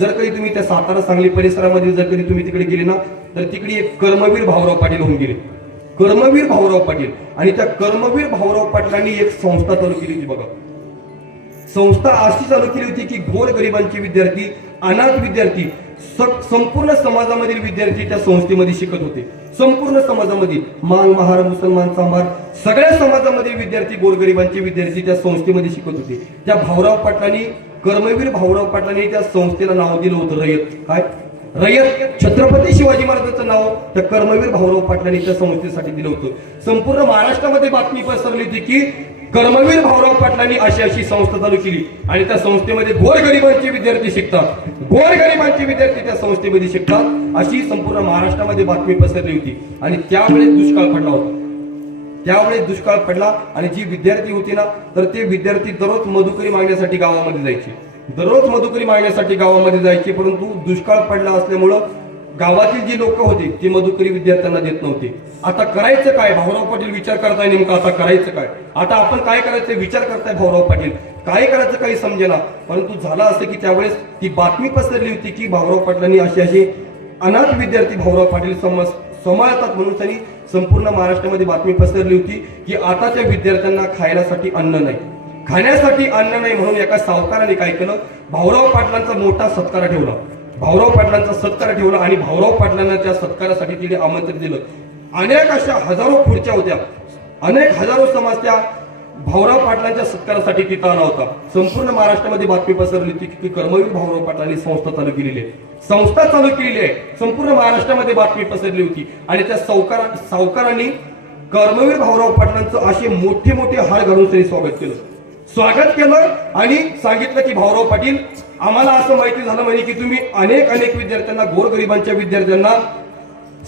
जर कधी तुम्ही त्या सातारा सांगली परिसरामध्ये जर कधी तुम्ही तिकडे गेले ना तर तिकडे एक कर्मवीर भाऊराव पाटील होऊन गेले. कर्मवीर भाऊराव पाटील. आणि त्या कर्मवीर भाऊराव पाटलांनी एक संस्था चालू केली होती बघा. संस्था अशी चालू केली होती की घोर गरिबांचे विद्यार्थी अनाथ विद्यार्थी स- संपूर्ण समाजामधील विद्यार्थी त्या संस्थेमध्ये शिकत होते. संपूर्ण समाजामध्ये मांग महार मुसलमान सांभार सगळ्या समाजामध्ये विद्यार्थी गोरगरिबांचे विद्यार्थी त्या संस्थेमध्ये शिकत होते. त्या भाऊराव पाटलांनी कर्मवीर भाऊराव पाटलांनी त्या संस्थेला नाव दिलं होतं रयत. काय? रयत छत्रपती शिवाजी महाराजांचं नाव त्या कर्मवीर भाऊराव पाटलांनी त्या संस्थेसाठी दिलं होतं. संपूर्ण महाराष्ट्रामध्ये बातमी पसरली होती की कर्मवीर भाऊराव पाटलांनी अशी अशी संस्था चालू केली आणि त्या संस्थेमध्ये गोरगरिबांचे विद्यार्थी शिकतात. गोरगरिबांचे विद्यार्थी त्या संस्थेमध्ये शिकतात. अशी संपूर्ण महाराष्ट्रामध्ये बातमी पसरली होती. आणि त्यावेळेस दुष्काळ पडला होता. त्यावेळेस दुष्काळ पडला आणि जी विद्यार्थी होती ना तर ते विद्यार्थी दररोज मधुकरी मागण्यासाठी गावामध्ये जायचे. दररोज मधुकरी मागण्यासाठी गावामध्ये जायचे परंतु दुष्काळ पडला असल्यामुळं गावातील जी लोक होती ती मधुकरी विद्यार्थ्यांना देत नव्हते. आता करायचं काय? भाऊराव पाटील विचार करताय नेमकं आता करायचं काय? आता आपण काय करायचं विचार करताय भाऊराव पाटील? काय करायचं काही समजेना? परंतु झालं असं की त्यावेळेस ती बातमी पसरली होती की भाऊराव पाटलांनी अशी अशी अनाथ विद्यार्थी भाऊराव पाटील समज समाळतात म्हणून त्यांनी संपूर्ण महाराष्ट्रामध्ये बातमी पसरली होती की आता त्या विद्यार्थ्यांना खायलासाठी अन्न नाही. खाण्यासाठी अन्न नाही म्हणून एका सावकाराने काय केलं? भाऊराव पाटलांचा मोठा सत्कार ठेवला. भाऊराव पाटलांचा सत्कार ठेवला आणि भाऊराव पाटलांना त्या सत्कारासाठी तिने आमंत्रित दिलं. अनेक अशा हजारो खुर्च्या होत्या. अनेक हजारो समाज त्या भाऊराव पाटलांच्या सत्कारासाठी तिथं आला होता. संपूर्ण महाराष्ट्रामध्ये बातमी पसरली होती की कर्मवीर भाऊराव पाटलांनी संस्था चालू केलेली आहे. संस्था चालू केलेली आहे. संपूर्ण महाराष्ट्रामध्ये बातमी पसरली होती. आणि त्या सावकारा सावकारांनी कर्मवीर भाऊराव पाटलांचं असे मोठे मोठे हार घालून त्यांनी स्वागत केलं. स्वागत केलं आणि सांगितलं की भाऊराव पाटील आम्हाला असं माहिती झालं म्हणजे की तुम्ही अनेक अनेक विद्यार्थ्यांना गोरगरिबांच्या विद्यार्थ्यांना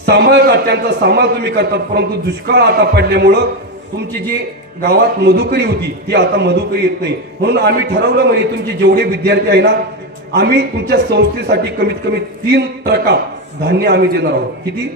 सांभाळतात त्यांचा सांभाळ तुम्ही करतात परंतु दुष्काळ आता पडल्यामुळं तुमची जी गावात मधुकरी होती ती आता मधुकरी येत नाही. म्हणून आम्ही ठरवलं म्हणजे तुमचे जेवढे विद्यार्थी आहे ना आम्ही तुमच्या संस्थेसाठी कमीत कमी तीन ट्रका धान्य आम्ही देणार आहोत. किती?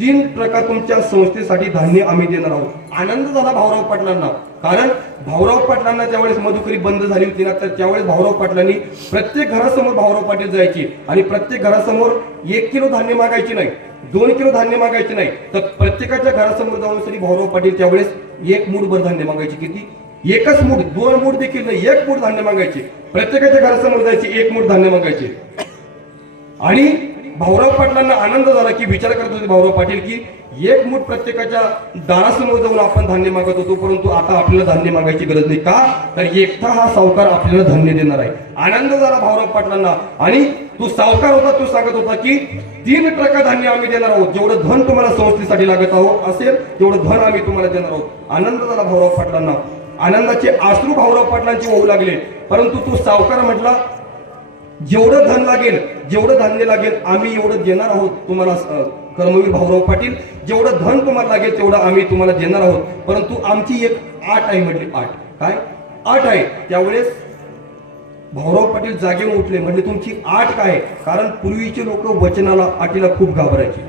तीन प्रकार तुमच्या संस्थेसाठी धान्य आम्ही देणार आहोत. आनंद झाला भाऊराव पाटलांना. कारण भाऊराव पाटलांना त्यावेळेस मधुकरी बंद झाली होती ना तर त्यावेळेस भाऊराव पाटलांनी प्रत्येक घरासमोर भाऊराव पाटील जायचे आणि प्रत्येक घरासमोर एक किलो धान्य मागायचे नाही दोन किलो धान्य मागायचे नाही. तर प्रत्येकाच्या घरासमोर जाऊन भाऊराव पाटील त्यावेळेस एक मूठभर धान्य मागायचे किती? एकच मूठ दोन मूठ देखील नाही एक मूठ धान्य मागायचे. प्रत्येकाच्या घरासमोर जायचे एक मूठ धान्य मागायचे. आणि भाऊराव पाटलांना आनंद झाला की विचार करत होते भाऊराव पाटील की एक मूठ प्रत्येकाच्या दारासमोर जाऊन आपण धान्य मागत होतो परंतु आता आपल्याला धान्य मागायची गरज नाही. का? तर एकटा हा सावकार आपल्याला धान्य देणार आहे. आनंद झाला भाऊराव पाटलांना. आणि तो सावकार होता तो सांगत होता की तीन टक्का धान्य आम्ही देणार आहोत. जेवढं धन तुम्हाला संस्थेसाठी लागत आहोत असेल तेवढं धन आम्ही तुम्हाला देणार आहोत. आनंद झाला भाऊराव पाटलांना. आनंदाचे आश्रू भाऊराव पाटलांचे होऊ लागले. परंतु तो सावकार म्हटला जेवढं धन लागेल जेवढं धान्य लागेल आम्ही एवढं देणार आहोत तुम्हाला कर्मवीर भाऊराव पाटील. जेवढं धन तुम्हाला लागेल तेवढं आम्ही तुम्हाला देणार आहोत. परंतु आमची एक आठ आहे म्हटली आठ काय? आठ आहे. त्यावेळेस भाऊराव पाटील जागेवर उठले. म्हणजे तुमची आठ काय? आहे? कारण पूर्वीचे लोक वचनाला आटीला खूप घाबरायचे.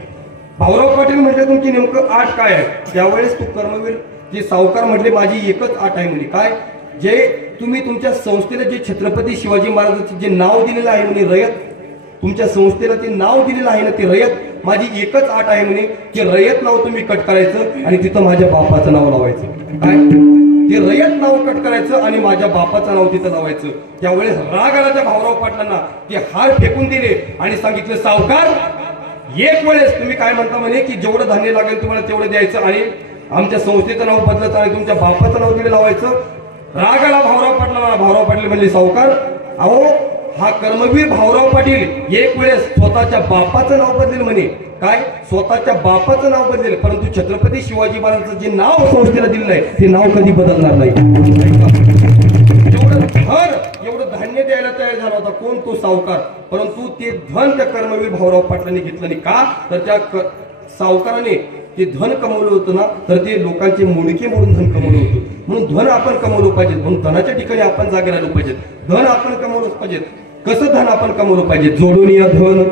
भाऊराव पाटील म्हटले तुमची नेमकं आठ काय आहे? त्यावेळेस तू कर्मवीर जे सावकार म्हटले माझी एकच आठ आहे म्हणजे काय? जे तुम्ही तुमच्या संस्थेला जे छत्रपती शिवाजी महाराजांचे जे नाव दिलेलं आहे म्हणे रयत तुमच्या संस्थेला ते नाव दिलेलं आहे ना ते रयत माझी एकच आठ आहे म्हणे की रयत नाव तुम्ही कट करायचं आणि तिथं माझ्या बापाचं नाव लावायचं. काय? ते रयत नाव कट करायचं आणि माझ्या बापाचं नाव तिथं लावायचं. त्यावेळेस राग आला त्या भाऊराव पाटलांना ते हार फेकून दिले आणि सांगितलं सावकार एक वेळेस तुम्ही काय म्हणता म्हणे की जेवढं धान्य लागेल तुम्हाला तेवढं द्यायचं आणि आमच्या संस्थेचं नाव बदलायचं आणि तुमच्या बापाचं नाव तिथे लावायचं रागाला भाऊराव पाटला भाऊराव पाटील म्हणले सावकार अहो हा कर्मवीर भाऊराव पाटील एक वेळेस स्वतःच्या बापाचं नाव बदलेल म्हणे. काय? स्वतःच्या बापाचं नाव बदलेल? परंतु छत्रपती शिवाजी महाराजांचं जे नाव संस्थेला दिलेलं आहे ते नाव कधी बदलणार नाही. एवढं धन एवढं धान्य द्यायला तयार झाला होता. कोण तो सावकार? परंतु ते धन त्या कर्मवीर भाऊराव पाटलांनी घेतलं नाही. का? तर त्या क- सावकाराने ते धन कमवलं होतं ना तर ते लोकांचे मुडके मोडून धन कमवलं होतं. म्हणून धन आपण कमवलं पाहिजे. म्हणून धनाच्या ठिकाणी आपण जागे राहिलो पाहिजे. धन आपण कमवलं पाहिजे. कसं धन आपण कमवलं पाहिजे? जोडून या धन.